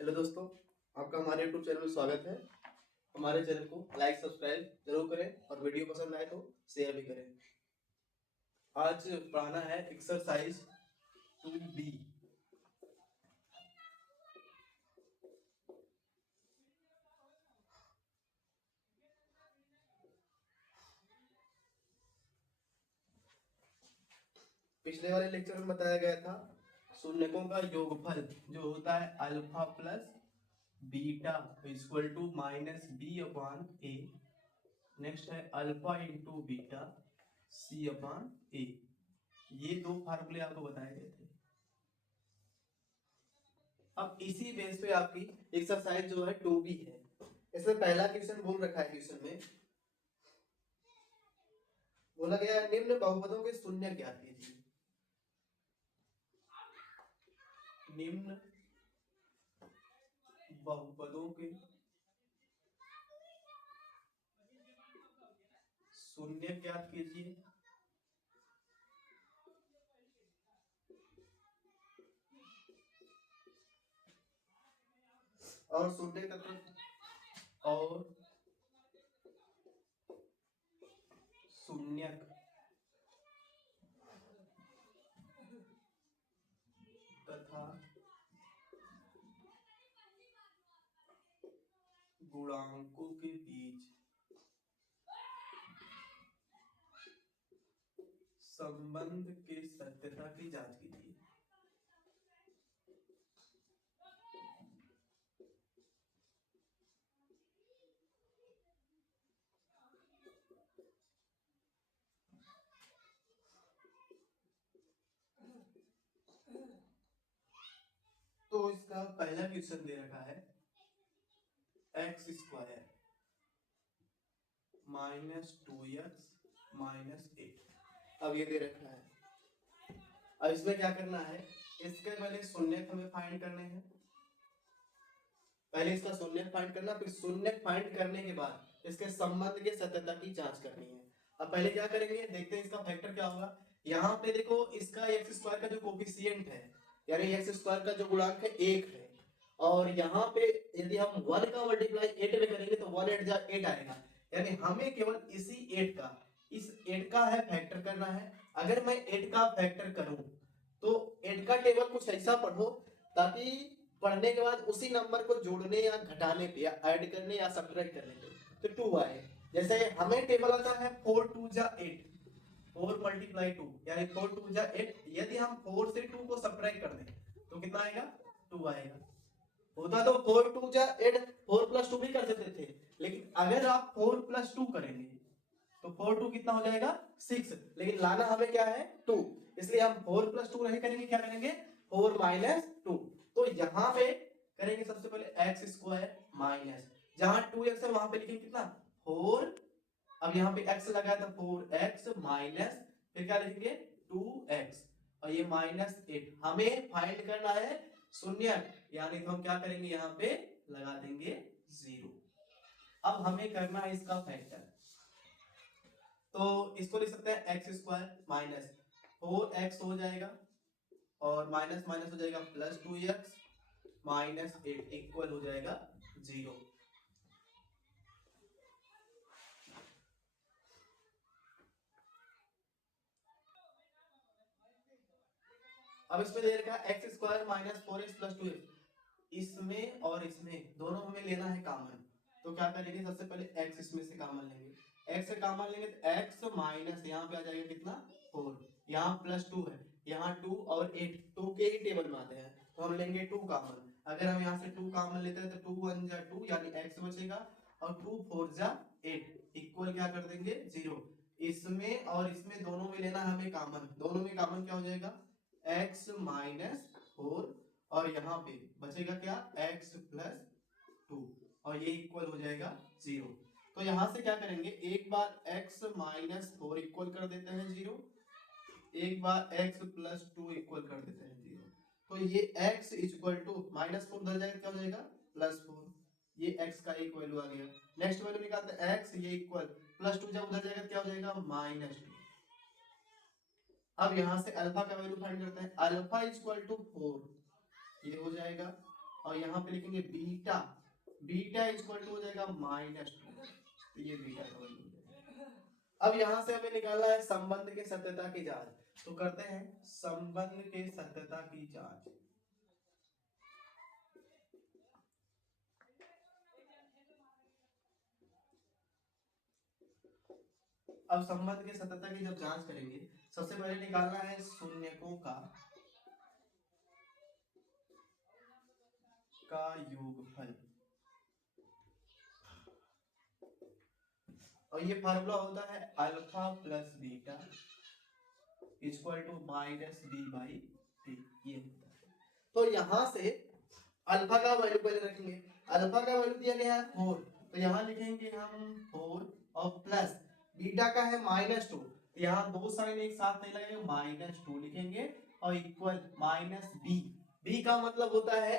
Hello दोस्तों, आपका हमारे यूट्यूब चैनल में स्वागत है। हमारे चैनल को लाइक सब्सक्राइब जरूर करें और वीडियो पसंद आए तो शेयर भी करें। आज पढ़ाना है एक्सरसाइज 2B। पिछले वाले लेक्चर में बताया गया था शून्यकों का योगफल जो होता है alpha plus beta equal to minus B upon A. Next है alpha into beta C upon A. ये दो फार्मूले आपको बताए गए थे। अब इसी बेस पे आपकी एक्सरसाइज जो है 2B है। इसमें पहला क्वेश्चन बोल रखा है, क्वेश्चन में बोला गया है निम्न बहुपदों के शून्य ज्ञात कीजिए। निम्न बहुपदों के शून्य ज्ञात कीजिए। और शून्य तत्व और शून्यक तथा गुणांकों के बीच संबंध के सत्यता की जांच कीजिए। तो इसका पहला क्वेश्चन दे रखा है x square minus 2x minus 8। अब ये दे रखा है। अब इसमें क्या करना है, इसके पहले शून्य हमें फाइंड करने हैं। पहले इसका शून्य फाइंड करना, फिर शून्य फाइंड करने के बाद इसके संबंध के सत्यता की जांच करनी है। अब पहले क्या करेंगे, देखते हैं इसका फैक्टर क्या होगा। यहाँ पे देखो इसका एक्स स्क्वायर का जो कोफिशिएंट है, यानी एक्स स्क्वायर का जो गुणांक है 1 है, और यहाँ पे यदि हम 1 का मल्टीप्लाई 8 में करेंगे तो 1 8 जा 8 आएगा। यानी हमें केवल इसी 8 का, इस 8 का है फैक्टर करना है। अगर मैं 8 का फैक्टर करूं तो 8 का टेबल कुछ ऐसा पढ़ो ताकि पढ़ने के बाद उसी नंबर को जोड़ने या घटाने पे या ऐड करने या सब्ट्रैक्ट करने पे तो 2 आए। जैसे हमें टेबल आता है 4 2 जा 8, 4 मल्टीप्लाई 2 यानी 4 2 जा 8। यदि हम 4 से 2 को सब्ट्रैक्ट कर दें तो कितना आएगा, 2 आएगा। होता तो 4 2 जा 8, 4 प्लस 2 भी कर देते थे, लेकिन अगर आप 4 प्लस 2 करेंगे तो 4 2 कितना हो जाएगा 6, लेकिन लाना हमें क्या है 2, इसलिए हम 4 प्लस 2 नहीं करेंगे, क्या करेंगे 4 माइनस 2। तो यहां पे करेंगे सबसे पहले एक्स स्क्वायर माइनस, जहां 2x है वहां पे लिखेंगे कितना 4। अब यहाँ पे x लगाया था 4x माइनस, फिर क्या लिखेंगे 2x, और ये माइनस 8। हमें फाइंड करना है शून्य, यानी तो हम क्या करेंगे यहाँ पे लगा देंगे 0। अब हमें करना है इसका फैक्टर, तो इसको लिख सकते हैं एक्स स्क्वायर माइनस 4x हो जाएगा और माइनस माइनस हो जाएगा प्लस 2x माइनस 8 इक्वल हो जाएगा 0। अब इसमें दे रखा है x square minus 4x plus 2x। इसमें और इसमें दोनों हमें लेना है कॉमन, तो क्या करेंगे सबसे पहले x इसमें से कॉमन लेंगे। x से कॉमन लेंगे तो x माइनस यहाँ पे आ जाएगा कितना 4, यहाँ प्लस 2 है, यहाँ 2 और 8 2 के ही टेबल में आते हैं, तो हम लेंगे 2 कॉमन। अगर हम यहाँ से 2 कॉमन लेते हैं तो 2 1 जा 2 यानी x बचेगा, और 2 4 जा 8 इक्वल क्या कर देंगे 0। इसमें और इसमें दोनों में लेना है हमें कॉमन, दोनों में कॉमन क्या हो जाएगा x माइनस 4, और यहाँ पे बचेगा क्या x प्लस 2, और ये इक्वल हो जाएगा 0। तो यहां से क्या करेंगे, एक बार x माइनस 4 इक्वल कर देते हैं 0, एक बार x प्लस 2 इक्वल कर देते हैं 0। तो ये x इक्वल टू माइनस 4 उधर जाएगा क्या हो जाएगा प्लस 4, ये x का एक वैल्यू आ गया। नेक्स्ट वैल्यू निकालते हैं x, ये इक्वल प्लस 2 जब उधर जाएगा क्या हो जाएगा माइनस 2। अब यहां से अल्फा का वैल्यू फाइंड करते हैं, अल्फा इक्वल टू 4, ये हो जाएगा और यहाँ पे लिखेंगे बीटा, बीटा इक्वल टू हो जाएगा -2, तो ये बीटा का वैल्यू हो जाएगा। अब यहाँ से हमें निकालना है संबंध के सत्यता की जांच, तो करते हैं संबंध के सत्यता की जांच। अब संबंध के सत्यता की जब जांच करेंगे, सबसे पहले निकालना है शून्यकों का योगफल, और ये फार्मूला होता है alpha plus beta equal to -b/t, ये होता है। तो यहां से अल्फा का वैल्यू पहले रखेंगे, अल्फा का वैल्यू दिया गया है 4, तो यहाँ लिखेंगे हम 4 और प्लस बीटा का है -2, यहाँ दो साइन एक साथ नहीं लगेगा, -2 लिखेंगे और इक्वल -b, b का मतलब होता है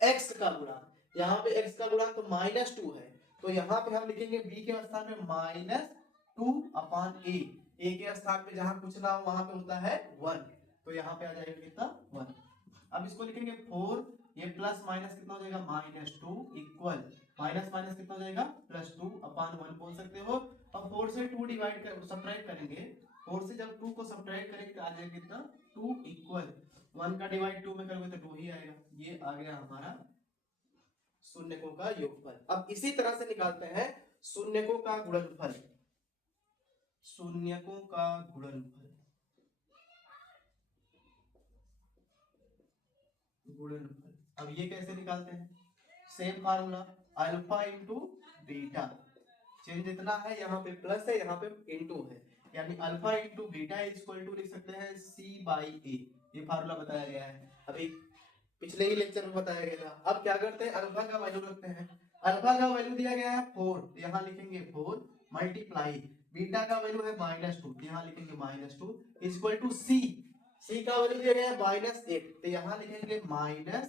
x का गुणा, यहाँ पे x का गुणा तो -2 है, तो यहाँ पे हम लिखेंगे b के स्थान पे -2/a, a के स्थान पे जहां कुछ ना हो वहां पे होता है 1, तो यहाँ पे आ जाएगा कितना 1। अब इसको लिखेंगे 4, ये प्लस माइनस कितना हो जाएगा -2 इक्वल माइनस माइनस कितना हो जाएगा +2/1 बोल सकते हो। अब 4 से 2 डिवाइड कर सब्ट्रैक्ट करेंगे, 4 से जब 2 को सब्ट्रैक्ट करेंगे तो आ जाएगा कितना 2 इक्वल 1 का डिवाइड 2 में करोगे तो 2 ही आएगा, ये आ गया हमारा शून्यकों का योगफल। अब इसी तरह से निकालते हैं शून्यकों का गुणनफल, शून्यकों का गुणनफल, गुणनफल। अब ये कैसे निकालते हैं, same formula alpha into beta, change इतना है, यहाँ पे प्लस है यहाँ पे इंटू है, यानी alpha into beta equal to लिख सकते हैं c/a, ये फार्मूला बताया गया है, अभी पिछले ही लेक्चर में बताया गया था। अब क्या करते हैं, अल्फा का वैल्यू रखते हैं, अल्फा का वैल्यू दिया गया है 4, यहाँ लिखेंगे 4 मल्टीप्लाई बीटा का वैल्यू है -2, यहाँ लिखेंगे -2 इक्वल टू c, c का वैल्यू दिया गया है -8, तो यहाँ लिखेंगे -8,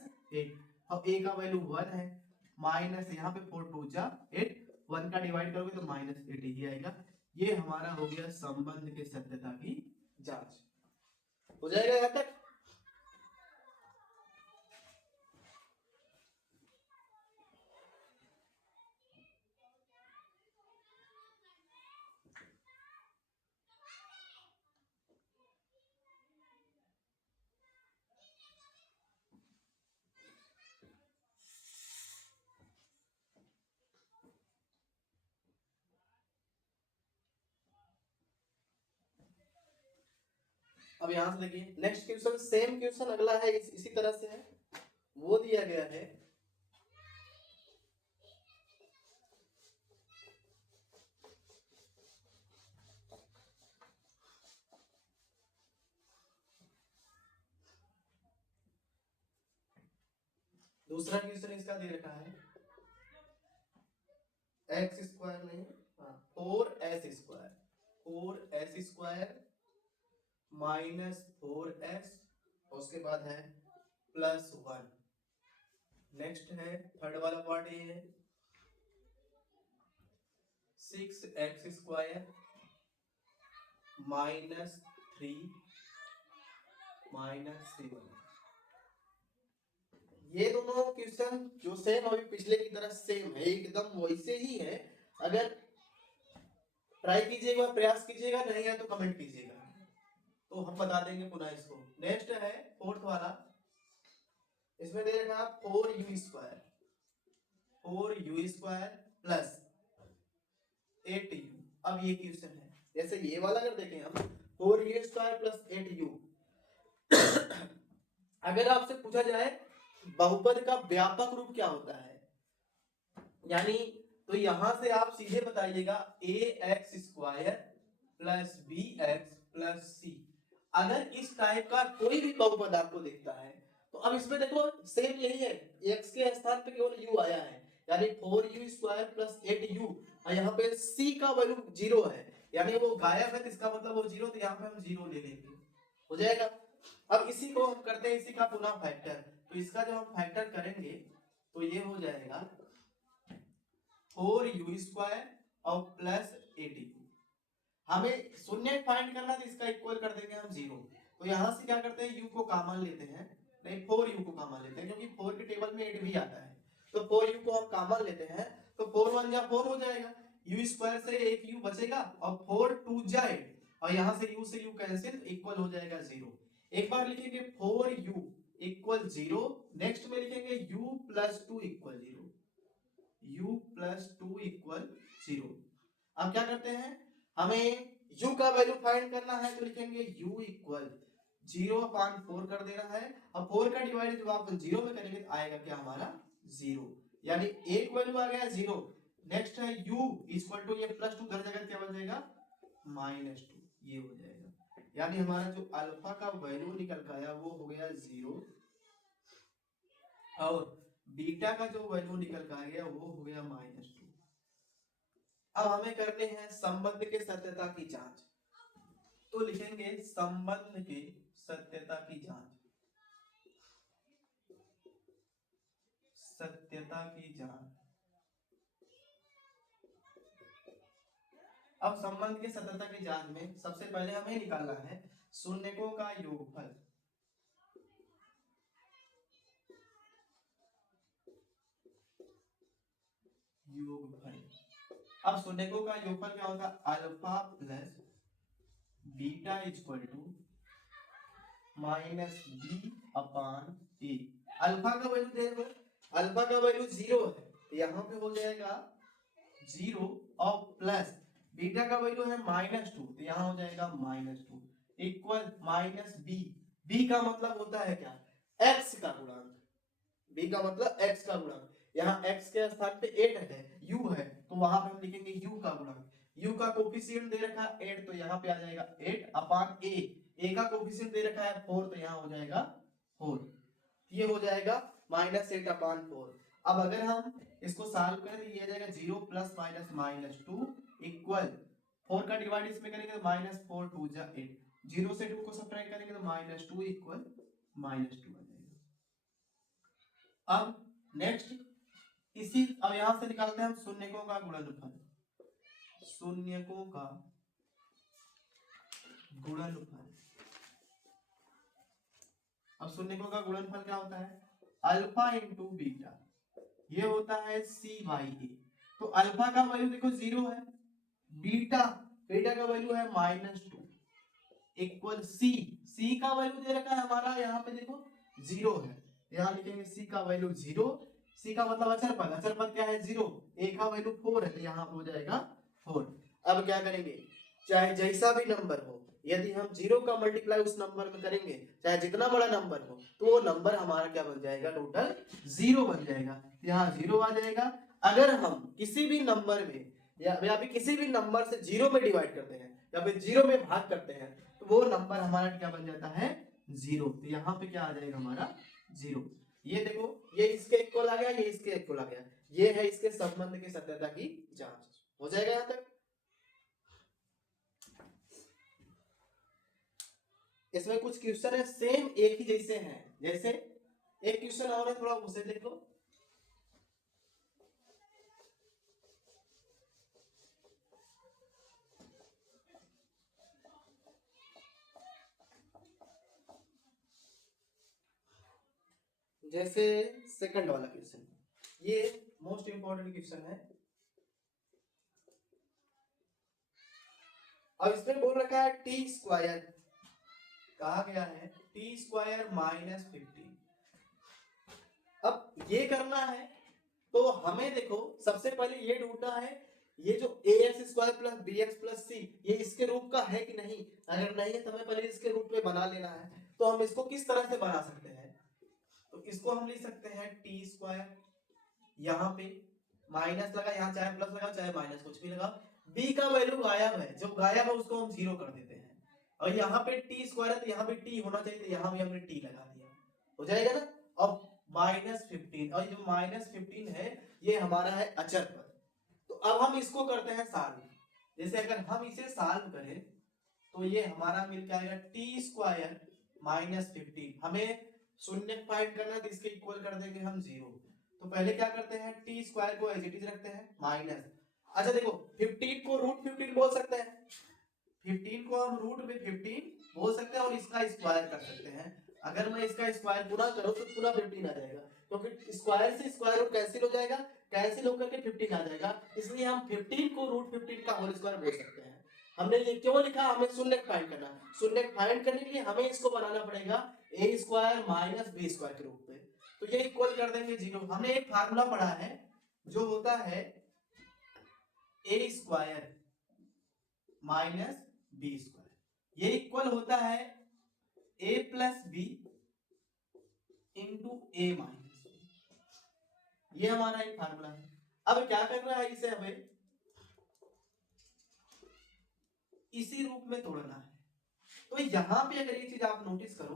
अब a का वैल्यू 1 है, माइनस यहाँ पे 4 2 जा 8, 1 का डिवाइड करोगे तो -8 ही आएगा। ये हमारा हो गया संबंध के सत्यता की जांच, हो जाएगा यहाँ तक। अब यहां से देखिए नेक्स्ट क्वेश्चन, सेम क्वेश्चन अगला है, इसी तरह से है, वो दिया गया है दूसरा क्वेश्चन इसका दे रखा है x² नहीं, 4s² 4s² -4s, उसके बाद है +1, नेक्स्ट है थर्ड वाला पार्ट, ये है 6x² -3 -7। ये दोनों क्वेश्चन जो सेम अभी पिछले की तरह सेम है, एकदम वैसे ही है, अगर ट्राई कीजिएगा, प्रयास कीजिएगा, नहीं है तो कमेंट कीजिएगा, तो हम बता देंगे पुनः इसको। नेक्स्ट है फोर्थ वाला, इसमें दे रखा 4u² 4u² प्लस 8u। अब ये क्वेश्चन है, जैसे ये वाला अगर देखें हम 4u² प्लस 8u, अगर आपसे पूछा जाए बहुपद का व्यापक रूप क्या होता है, यानी तो यहां से आप सीधे बताइएगा ax² plus bx plus c। अगर इस टाइप का कोई भी बहुपद आपको दिखता है, तो अब इसमें देखो सेम यही है, x के स्थान पे केवल u आया है, यानी 4u² प्लस 8u, और यहाँ पे c का वैल्यू 0 है, यानी वो गायब है, तो इसका मतलब वो 0, तो यहाँ पे हम 0 ले लेंगे, हो जाएगा। अब इसी को हम करते हैं, इसी का पुनः फैक्टर, तो इसका जब हम फैक्टर करेंगे तो ये हो जाएगा 4u² और प्लस 8u। हमें शून्य फाइंड करना है, तो इसका इक्वल कर देंगे हम 0, तो यहां से क्या करते हैं u को कॉमन लेते हैं, नहीं 4u को कॉमन लेते हैं, क्योंकि 4 के टेबल में में 8 भी आता है, तो 4u को हम कॉमन लेते हैं, तो 4 1 जा 4 हो जाएगा, u स्क्वायर से एक u बचेगा और 4 2 जा 8, और यहाँ से u कैंसिल, इक्वल हो जाएगा 0। एक बार लिखेंगे 4u इक्वल 0, नेक्स्ट में लिखेंगे u plus 2 equal 0, u plus 2 equal 0। अब क्या करते हैं, हमें u का वैल्यू फाइंड करना है, तो लिखेंगे u इक्वल 0/4 कर देना है, और 4 का डिवाइड जब आप 0 में करेंगे तो आएगा क्या हमारा 0, यानी एक वैल्यू आ गया 0। नेक्स्ट है u इक्वल टू, ये प्लस 2 हर जगह क्या बन जाएगा -2, ये हो जाएगा, यानी हमारा जो अल्फा का वैल्यू निकल के आया वो हो गया 0, और बीटा का जो वैल्यू निकल के आ गया वो हो गया -2। अब हमें करने हैं संबंध के सत्यता की जांच, तो लिखेंगे संबंध के सत्यता की जांच, सत्यता की जांच। अब संबंध के सत्यता की जांच में सबसे पहले हमें निकालना है शून्यकों का योगफल, अब शून्यकों का योगफल क्या होगा, alpha plus beta equal to -b/a। Alpha का वैल्यू देखो, अल्फा का वैल्यू 0 है, तो यहाँ पे हो जाएगा 0, और प्लस बीटा का वैल्यू है -2, तो यहाँ हो जाएगा -2 इक्वल -b। b का मतलब होता है क्या, x का गुणांक, b का मतलब x का गुणांक, यहाँ x के स्थान पे 8 है, u है, तो वहां पे हम लिखेंगे u का गुणांक। u का कोफिशिएंट दे रखा है 8, तो यहाँ पे आ जाएगा 8/a। a का कोफिशिएंट दे रखा है 4, तो यहाँ हो जाएगा 4, ये हो जाएगा -8/4। अब अगर हम इसको सॉल्व करें तो ये आ जाएगा 0 प्लस माइनस -2 इक्वल 4 का डिवाइड इसमें करेंगे तो -4 2 जा 8, 0 से 2 को सब्ट्रैक्ट करेंगे तो -2 इक्वल -2 आ जाएगा। अब नेक्स्ट इसी, अब यहां से निकालते हैं हम शून्यकों का गुणनफल, शून्यकों का गुणनफल। अब शून्यकों का गुणनफल क्या होता है, अल्फा इंटू बीटा, ये होता है c/a। तो अल्फा का वैल्यू देखो 0 है, बीटा बीटा का वैल्यू है -2 इक्वल c का वैल्यू दे रखा है हमारा, यहाँ पे देखो 0 है, यहाँ लिखेंगे c का वैल्यू 0, c का मतलब अचर पद, अचर पद क्या है 0, a का वैल्यू 4 है, तो यहाँ हो जाएगा 4। अब क्या करेंगे, चाहे जैसा भी नंबर हो, यदि हम 0 का मल्टीप्लाई उस नंबर में करेंगे, चाहे जितना बड़ा नंबर हो, तो वो नंबर हमारा क्या बन जाएगा, टोटल 0 बन जाएगा, यहाँ 0 आ जाएगा। अगर हम किसी भी नंबर में या फिर किसी भी नंबर से 0 में डिवाइड करते हैं या फिर 0 में भाग करते हैं, तो वो नंबर हमारा क्या बन जाता है 0, तो यहाँ पे क्या आ जाएगा हमारा 0। ये देखो, ये इसके इक्वल आ गया, ये इसके इक्वल आ गया, ये है इसके संबंध की सत्यता की जांच। हो जाएगा यहाँ तक। इसमें कुछ क्वेश्चन है सेम एक ही जैसे हैं, जैसे एक क्वेश्चन और है, थोड़ा उसे देख लो। जैसे सेकंड वाला क्वेश्चन, ये मोस्ट इंपॉर्टेंट क्वेश्चन है। अब इसमें बोल रखा है टी स्क्वायर, कहा गया है टी स्क्वायर -15। अब ये करना है तो हमें देखो सबसे पहले ये ढूंढना है, ये जो ax² + bx + c ये इसके रूप का है कि नहीं, अगर नहीं है तो हमें पहले इसके रूप में बना लेना है। तो हम इसको किस तरह से बना सकते हैं, तो इसको हम लिख सकते हैं t², यहाँ पे माइनस लगा, यहाँ चाहे प्लस लगा चाहे माइनस कुछ भी लगा, b का वैल्यू गायब है, जो गायब है उसको हम 0 कर देते हैं, और यहाँ पे t² है तो यहाँ पे t होना चाहिए, तो यहाँ भी हमने t लगा दिया, हो जाएगा ना। अब -15, और जो -15 है ये हमारा है अचर पद। तो अब हम इसको करते हैं सॉल्व, जैसे अगर हम इसे सॉल्व करें तो ये हमारा मिल जाएगा t² -15। हमें शून्य फाइंड करना है तो इसके इक्वल कर देंगे हम 0। तो पहले क्या करते हैं, t² को एज इट इज रखते हैं माइनस, अच्छा देखो 15 को √15 बोल सकते हैं, 15 को हम √15 बोल सकते हैं और इसका स्क्वायर कर सकते हैं, अगर मैं इसका स्क्वायर गुणा करूं तो पुनः 15 आ जाएगा, क्योंकि स्क्वायर से स्क्वायर रूट कैंसिल हो जाएगा, कैंसिल होकर के 15 आ जाएगा, इसलिए हम 15 को रूट 15 का होल स्क्वायर बोल सकते हैं। हमने ये क्यों लिखा, हमें शून्य फाइंड करना, शून्य फाइंड करने के लिए हमें इसको बनाना पड़ेगा a square minus B square के रूप में, तो ये इक्वल कर देंगे 0। हमने एक फार्मूला पढ़ा है जो होता है a square minus B square, ये इक्वल होता है a plus B into A minus B, ये हमारा एक फार्मूला है। अब क्या करना है, इसे हमें इसी रूप में तोड़ना है। तो यहां पे अगर ये चीज आप नोटिस करो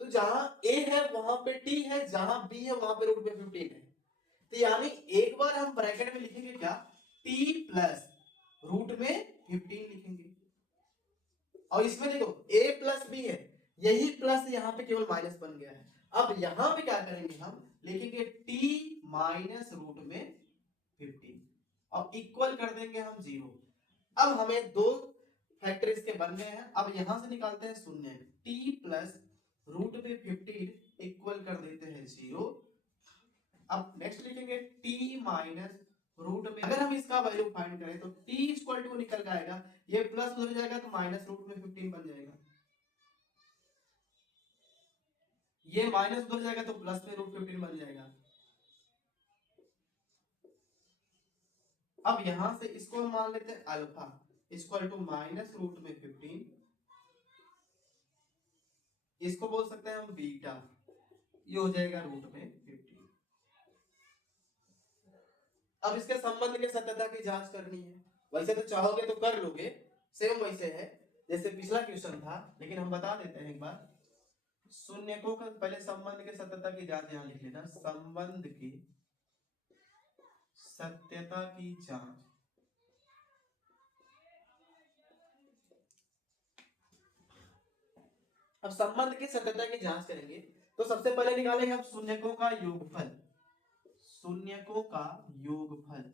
तो जहां a है वहां पे t है, जहां b है वहां पे रूट में 15 है, तो यानी एक बार हम ब्रैकेट में लिखेंगे क्या, t प्लस रूट में 15 लिखेंगे, और इसमें देखो a प्लस b है, यही प्लस यहाँ पे केवल माइनस बन गया है। अब यहाँ पे क्या करेंगे, हम लिखेंगे t माइनस रूट में 15 और इक्वल कर देंगे हम 0। अब हमें दो फैक्टर इसके बन गए हैं, अब यहां से निकालते हैं शून्य, t प्लस रूट में 15 इक्वल कर देते हैं 0। अब नेक्स्ट लिखेंगे t माइनस रूट में, अगर हम इसका वैल्यू फाइंड करें तो t इक्वल टू निकल जाएगा, ये प्लस उधर जाएगा तो माइनस रूट में 15 बन जाएगा, ये माइनस उधर जाएगा तो प्लस में रूट 15 बन जाएगा। अब यहां से इसको हम मान लेते हैं alpha equal to minus root में 15, इसको बोल सकते हैं हम बीटा, ये हो जाएगा रूट में 15। अब इसके संबंध के सत्यता की जांच करनी है, वैसे तो चाहोगे तो कर लोगे, सेम वैसे है जैसे पिछला क्वेश्चन था, लेकिन हम बता देते हैं एक बार। शून्यकों का पहले संबंध के सत्यता की जांच यहां लिख लेना, संबंध की सत्यता की जांच। अब संबंध की सत्यता की जांच करेंगे तो सबसे पहले निकालेंगे हम शून्यकों का योगफल, शून्यकों का योगफल।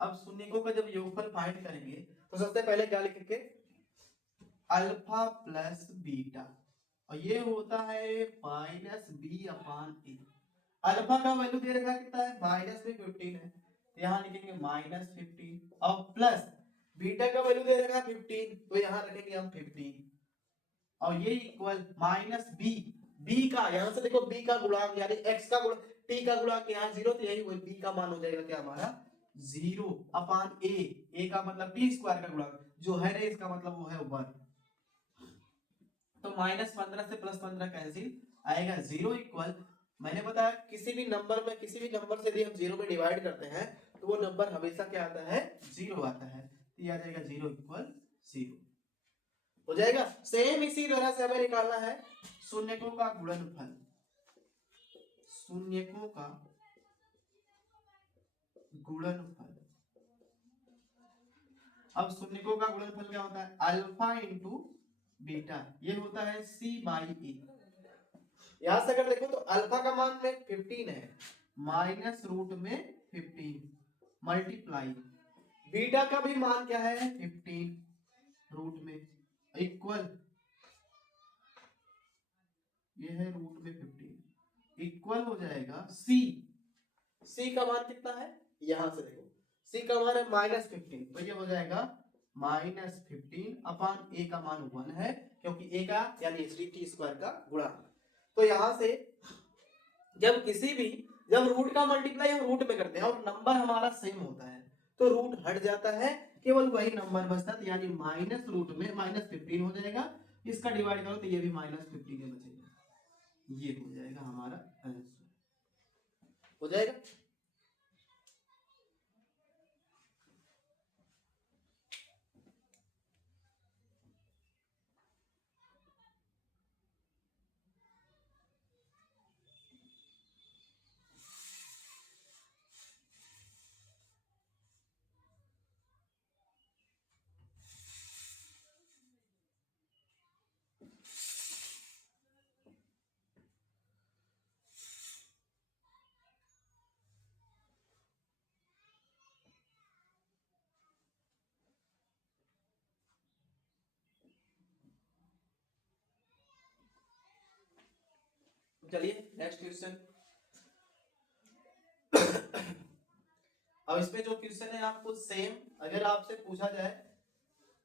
अब शून्यकों का जब योगफल फाइंड करेंगे तो सबसे पहले क्या लिखेंगे, अल्फा प्लस बीटा, और ये होता है माइनस बी अपान ए। अल्फा का वैल्यू दे रखा कितना है, माइनस में 15 है, तो यहाँ लिखेंगे माइनस 15, और प्लस बीटा का वैल्यू दे रखा 15, तो यहाँ रखेंगे हम 15, और ये इक्वल माइनस बी, बी का यहाँ से देखो बी का गुणांक यानी एक्स का गुणांक, टी का गुणांक यहाँ 0, तो यही बी का मान हो जाएगा क्या हमारा 0 अपान ए का मतलब टी स्क्वायर का गुणांक जो है ना, इसका मतलब वो है 1, तो माइनस 15 से प्लस 15 कैंसिल आएगा 0 इक्वल, मैंने बताया किसी भी नंबर में किसी भी नंबर से यदि हम 0 में डिवाइड करते हैं तो वो नंबर हमेशा क्या आता है 0 आता है, तो ये आ जाएगा 0 इक्वल 0 हो जाएगा। सेम इसी तरह से हमें निकालना है शून्यकों का गुणनफल, शून्यकों का गुणनफल। अब शून्यकों का गुणनफल क्या होता है, अल्फा इंटू बीटा, ये होता है c बाई ए। यहां से अगर देखो तो अल्फा का मान में 15 है, माइनस रूट में 15 मल्टीप्लाई बीटा का भी मान क्या है 15 रूट में इक्वल, ये है रूट में 15 इक्वल हो जाएगा c का मान कितना है, यहां से देखो c का मान है माइनस 15, तो ये हो जाएगा माइनस 15 अपान a का मान 1 है, क्योंकि a का यानी टी स्क्वायर का गुणा। तो यहां से जब रूट का मल्टीप्लाई हम रूट में करते हैं और नंबर हमारा सेम होता है तो रूट हट जाता है, केवल वही नंबर बचता है, यानी माइनस रूट में माइनस 15 हो जाएगा, इसका डिवाइड करो तो ये भी माइनस 15 बचेगा, ये हो जाएगा हमारा आंसर, हो जाएगा। चलिए नेक्स्ट क्वेश्चन। अब इसमें जो क्वेश्चन है आपको सेम, अगर आपसे पूछा जाए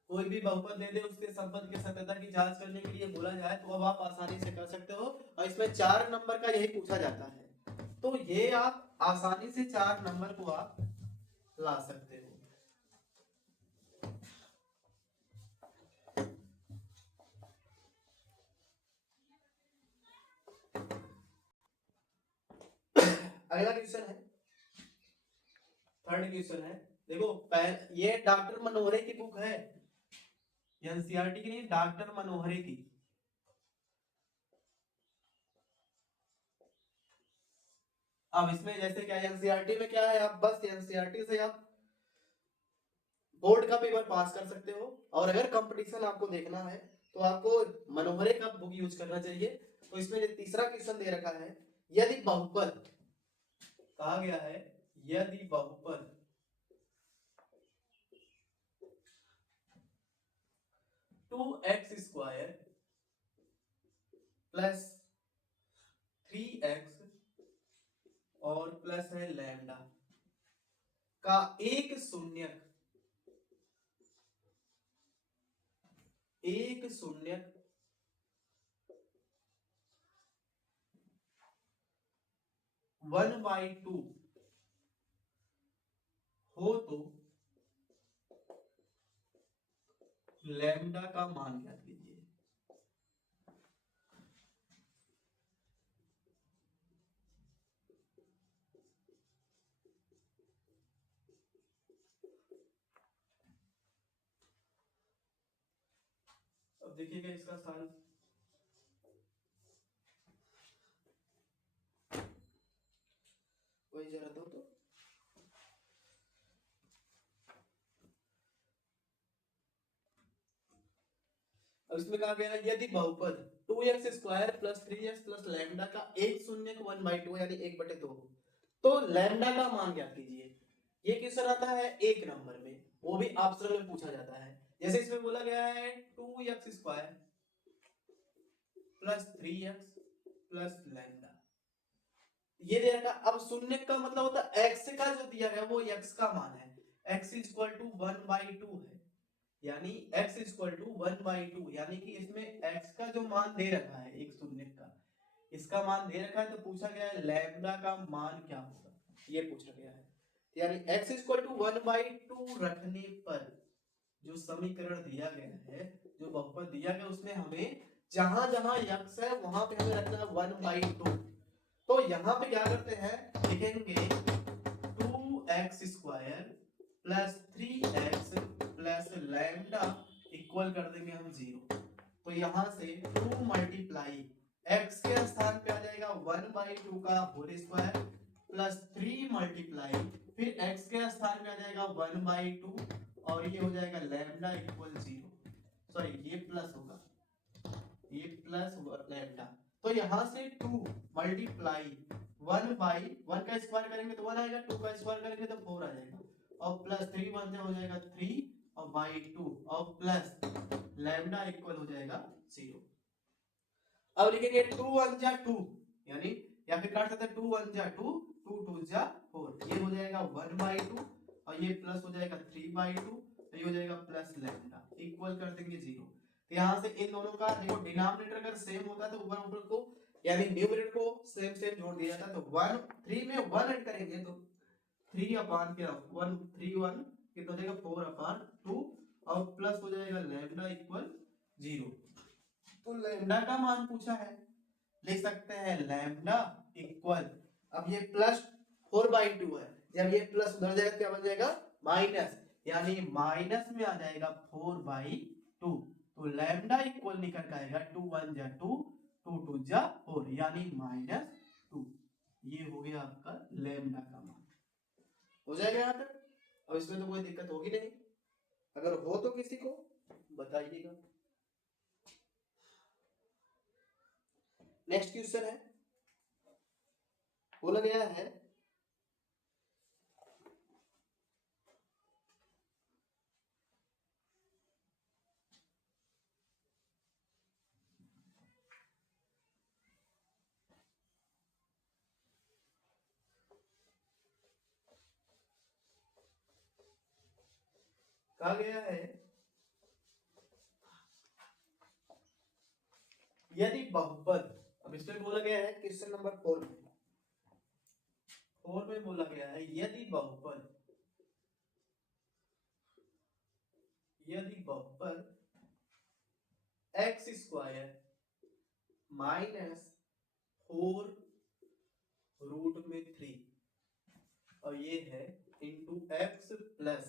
कोई भी बहुपद दे दे उसके संबंध की सत्यता की जांच करने के लिए बोला जाए तो अब आप आसानी से कर सकते हो, और इसमें 4 नंबर का यही पूछा जाता है, तो ये आप आसानी से 4 नंबर को आप ला सकते हो। अगला क्वेश्चन है, थर्ड क्वेश्चन है। देखो ये डॉक्टर मनोहरे की बुक है, एनसीईआरटी की नहीं, डॉक्टर मनोहरे की। अब इसमें जैसे क्या एनसीईआरटी में क्या है, आप बस एनसीईआरटी से आप बोर्ड का पेपर पास कर सकते हो, और अगर कंपटीशन आपको देखना है तो आपको मनोहरे का बुक यूज करना चाहिए। तो इसमें तीसरा क्वेश्चन दे रखा है, यदि बहुपद कहा गया है, यदि बहुपद 2x² प्लस 3x और प्लस है लैम्डा का एक शून्यक 1/2 हो तो लैम्डा का मान ज्ञात कीजिए। अब देखिएगा इसका साल, वही जरा दो तो। अब इसमें कहा गया है, यदि बहुपद 2x² plus 3x plus lambda का एक शून्यक 1/2 यानी 1/2 हो तो लैम्डा का मान ज्ञात कीजिए। ये क्वेश्चन आता है 1 नंबर में, वो भी ऑप्शनल में पूछा जाता है। जैसे इसमें बोला गया है 2x² plus 3x plus lambda, ये दे रखा। अब शून्य का मतलब होता है x का जो दिया गया वो x का मान है, x इक्वल टू 1/2 है, यानी x इक्वल टू 1/2, यानी कि इसमें x का जो मान दे रखा है एक शून्य का, इसका मान दे रखा है, तो पूछा गया है लैम्डा का मान क्या होगा, ये पूछा गया है। यानी x इक्वल टू 1/2 रखने पर जो समीकरण दिया गया है, जो बहुपद दिया गया, उसमें हमें जहां जहां x है वहां पे हमें रखना है 1/2। तो यहाँ पे क्या करते हैं, लिखेंगे 2x² plus 3x plus lambda equal कर देंगे हम 0। तो यहाँ से 2 मल्टीप्लाई x के स्थान पे आ जाएगा 1/2 का होल स्क्वायर प्लस 3 मल्टीप्लाई फिर x के स्थान पे आ जाएगा 1/2 और ये हो जाएगा लैम्डा इक्वल 0। सॉरी ये प्लस होगा, ये प्लस लैम्डा। तो यहाँ से 2 मल्टीप्लाई 1/1 का स्क्वायर करेंगे तो 1 आएगा, 2 का स्क्वायर करेंगे तो 4 आ जाएगा, और प्लस 3 1 हो जाएगा 3 और बाई 2 और प्लस लैम्डा इक्वल हो जाएगा 0। अब लिखेंगे 2 1 जा 2, यानी या फिर काट सकते हैं 2 1 जा 2, 2 2 जा 4, ये हो जाएगा 1/2 और ये प्लस हो जाएगा 3/2, तो ये हो जाएगा प्लस लैम्डा इक्वल कर देंगे 0। तो यहाँ से इन दोनों का देखो डिनोमिनेटर अगर सेम होता तो ऊपर ऊपर को यानी न्यूमरेटर को सेम सेम जोड़ दिया जाता, तो 1 3 में 1 ऐड करेंगे तो 3 अपान क्या 1 3 1 कितना हो जाएगा 4/2 और प्लस हो जाएगा लैम्डा इक्वल 0। तो लैम्डा का मान पूछा है, लिख सकते हैं लैम्डा इक्वल, अब ये प्लस 4/2 है, जब ये प्लस उधर जाएगा क्या बन जाएगा माइनस, यानी माइनस में आ जाएगा 4/2। तो लैम्डा इक्वल निकल कर आएगा 2 1 जा 2 2 2 जा 4 यानी -2। ये हो गया आपका लैम्डा का मान, हो जाएगा यहाँ तक। अब इसमें तो कोई दिक्कत होगी नहीं, अगर हो तो किसी को बताइएगा। नेक्स्ट क्वेश्चन है, बोला गया है कहा गया है यदि बहुपद, अब इसमें बोला गया है क्वेश्चन नंबर 4 में बोला गया है यदि बहुपद एक्स स्क्वायर -4√3 और ये है इंटू एक्स प्लस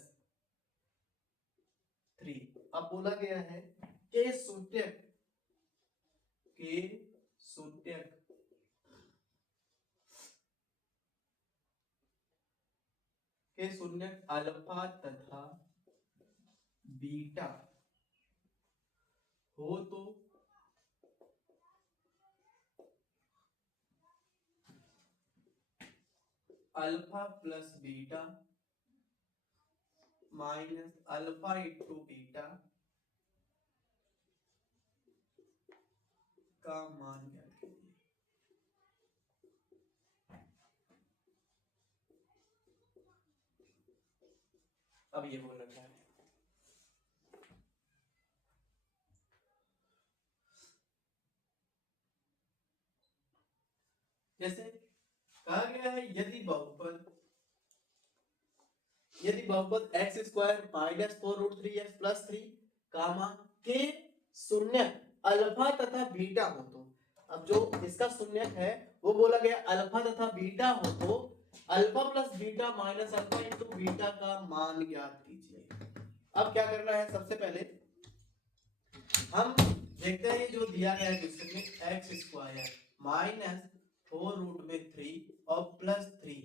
3। अब बोला गया है के सूत्रक अल्फा तथा बीटा हो तो alpha plus beta minus alpha into beta का मान ज्ञात कीजिए। अब ये बोल रखा है जैसे कहा गया है यदि बहुपद एक्स स्क्वायर -4√3x प्लस 3 कामा के शून्य अल्फा तथा बीटा हो तो, अब जो इसका शून्य है वो बोला गया अल्फा तथा बीटा हो तो alpha plus beta minus alpha into beta का मान ज्ञात कीजिए। अब क्या करना है, सबसे पहले हम देखते हैं जो दिया गया है क्वेश्चन में एक्स स्क्वायर -4√3 और प्लस 3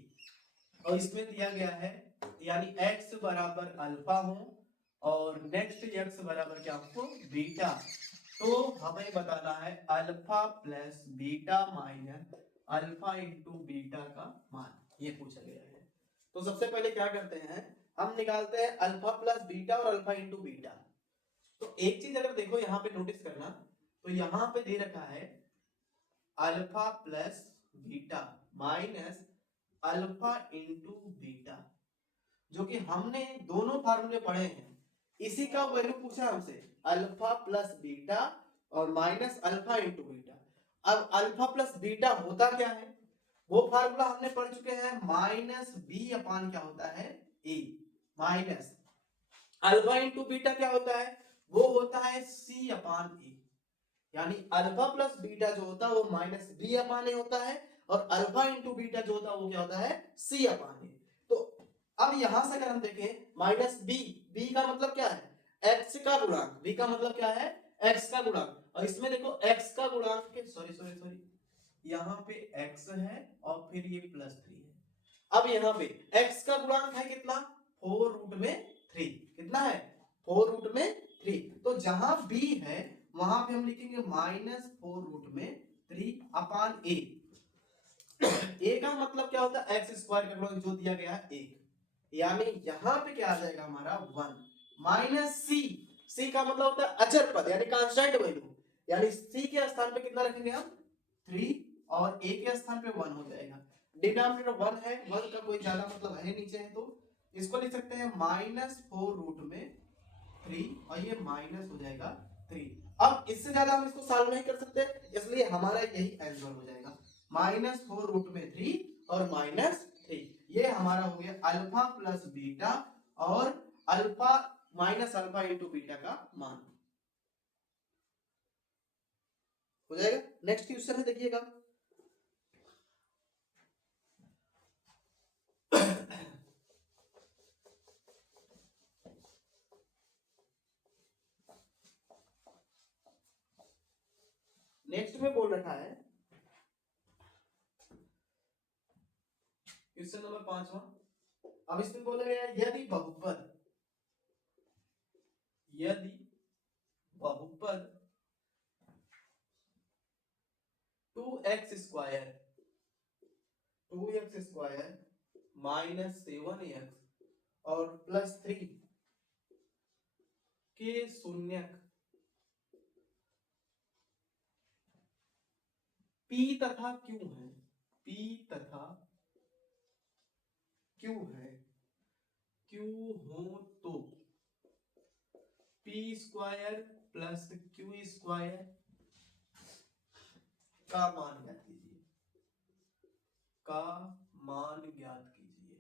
और इसमें दिया गया है यानी x बराबर अल्फा हो और नेक्स्ट x बराबर क्या हो बीटा, तो हमें बताना है alpha plus beta minus alpha into beta का मान, ये पूछा गया है। तो सबसे पहले क्या करते हैं, हम निकालते हैं अल्फा प्लस बीटा और अल्फा इंटू बीटा। तो एक चीज अगर देखो यहाँ पे नोटिस करना, तो यहाँ पे दे रखा है alpha plus beta minus alpha into beta, जो कि हमने दोनों फार्मूले पढ़े हैं, इसी का वैल्यू पूछा हमसे अल्फा प्लस बीटा और माइनस अल्फा इंटू बीटा। अब अल्फा प्लस बीटा होता क्या है, वो फार्मूला हमने पढ़ चुके हैं माइनस बी अपान क्या होता है ए, माइनस अल्फा इंटू बीटा क्या होता है, वो होता है सी अपान ए, यानी अल्फा प्लस बीटा जो होता है वो माइनस बी अपान ए होता है और अल्फा इंटू बीटा जो होता है वो क्या होता है सी अपान ए। तो अब यहां से अगर हम देखें माइनस बी, बी का मतलब क्या है एक्स का गुणांक, बी का मतलब क्या है एक्स का गुणांक, और इसमें देखो एक्स का गुणांक के सॉरी यहाँ पे एक्स है और फिर ये प्लस 3 है। अब यहाँ पे एक्स का गुणांक है कितना 4√3, कितना है 4√3, तो जहां बी है वहां पे हम लिखेंगे -4√3 अपान ए। ए का मतलब क्या होता है एक्स स्क्वायर का गुणक जो दिया गया है 1, यानी यहां पे क्या आ जाएगा हमारा 1 माइनस सी, सी का मतलब होता है अचर पद यानी कांस्टेंट वैल्यू, यानी सी के स्थान पे कितना रखेंगे हम 3 और ए के स्थान पे 1 हो जाएगा। डिनोमिनेटर 1 है, 1 का कोई ज्यादा मतलब है नीचे है, तो इसको लिख सकते हैं -4√3 और ये माइनस हो जाएगा 3। अब इससे ज्यादा हम इसको सॉल्व नहीं कर सकते, इसलिए हमारा यही आंसर हो जाएगा -4√3 और -3। ये हमारा हो गया अल्फा प्लस बीटा और alpha minus alpha into beta का मान हो जाएगा। नेक्स्ट क्वेश्चन है देखिएगा, नेक्स्ट में बोल रखा है क्वेश्चन नंबर 5वां। अब इसमें बोला गया यदि बहुपद 2x स्क्वायर -7x और प्लस 3 के शून्यक P तथा Q है, P तथा Q है, Q हो तो P square plus Q square का मान ज्ञात कीजिए, का मान ज्ञात कीजिए।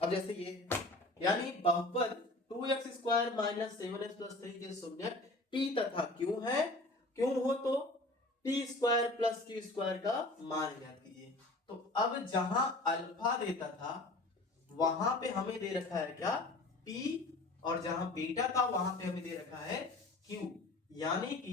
अब जैसे ये यानी बहुपद 2x square minus 7x plus 3 के शून्य p तथा q है, क्यों हो तो p square plus q square का मान ज्ञात कीजिए। तो अब जहां अल्फा देता था वहां पे हमें दे रखा है क्या p, और जहां बीटा था वहां पे हमें दे रखा है q, यानी कि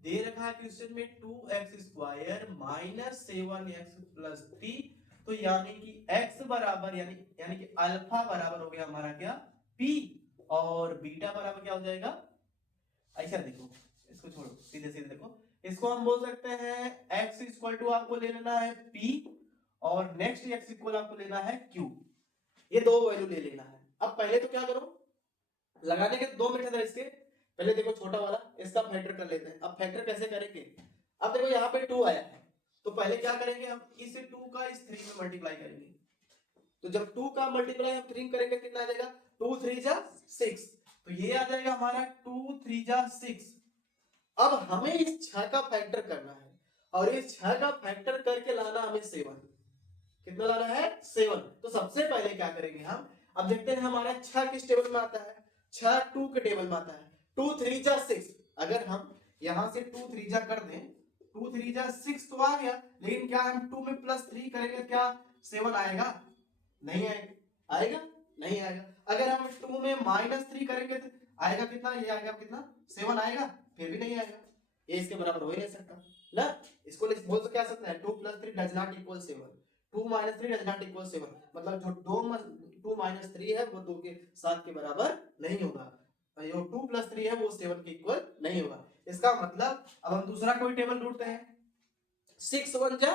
दे रखा है क्वेश्चन में 2x square minus 7x plus 3, तो यानी कि x बराबर यानी कि अल्फा बराबर हो गया हमारा क्या p, और बीटा बराबर क्या हो जाएगा, ऐसा देखो इसको छोड़ो सीधे सीधे देखो, इसको हम बोल सकते हैं x इक्वल टू आपको ले लेना है p और नेक्स्ट x इक्वल आपको लेना है q, ये दो वैल्यू ले लेना है। अब पहले तो क्या करो, लगाने के दो मेथड है इसके, पहले देखो छोटा वाला इसका फैक्टर कर लेते हैं। अब फैक्टर कैसे करेंगे, अब देखो यहाँ पे 2 आया है तो पहले क्या करेंगे हम इस 2 का इस 3 में मल्टीप्लाई करेंगे, तो जब 2 का मल्टीप्लाई हम 3 करेंगे कितना आ जाएगा 2 3 जा 6, तो ये आ जाएगा हमारा 2 3 जा 6। अब हमें इस 6 का फैक्टर करना है और इस 6 का फैक्टर करके लाना हमें 7, कितना लाना है 7। तो सबसे पहले क्या करेंगे हम, अब देखते हैं हमारा 6 किस टेबल में आता है, 6 2 के टेबल में आता है, 2 3 जा 6, अगर हम यहां से 2 3 जा कर दें 2 3 जा 6 तो आ गया, लेकिन क्या हम 2 में प्लस 3 करेंगे क्या 7 आएगा, नहीं आएगा, आएगा नहीं आएगा। अगर हम 2 में माइनस 3 करेंगे तो आएगा कितना, ये आएगा कितना 7 आएगा, फिर भी नहीं आएगा, ये इसके बराबर हो ही नहीं सकता ना। इसको बोल तो क्या सकते हैं 2 + 3 does not equal 7, 2 - 3 does not equal 7, मतलब जो 2 - 3 है वो 2 के 7 के बराबर नहीं होगा, जो 2 + 3 है वो 7 के इक्वल नहीं होगा। इसका मतलब अब हम दूसरा कोई टेबल ढूंढते हैं, 6 1 जा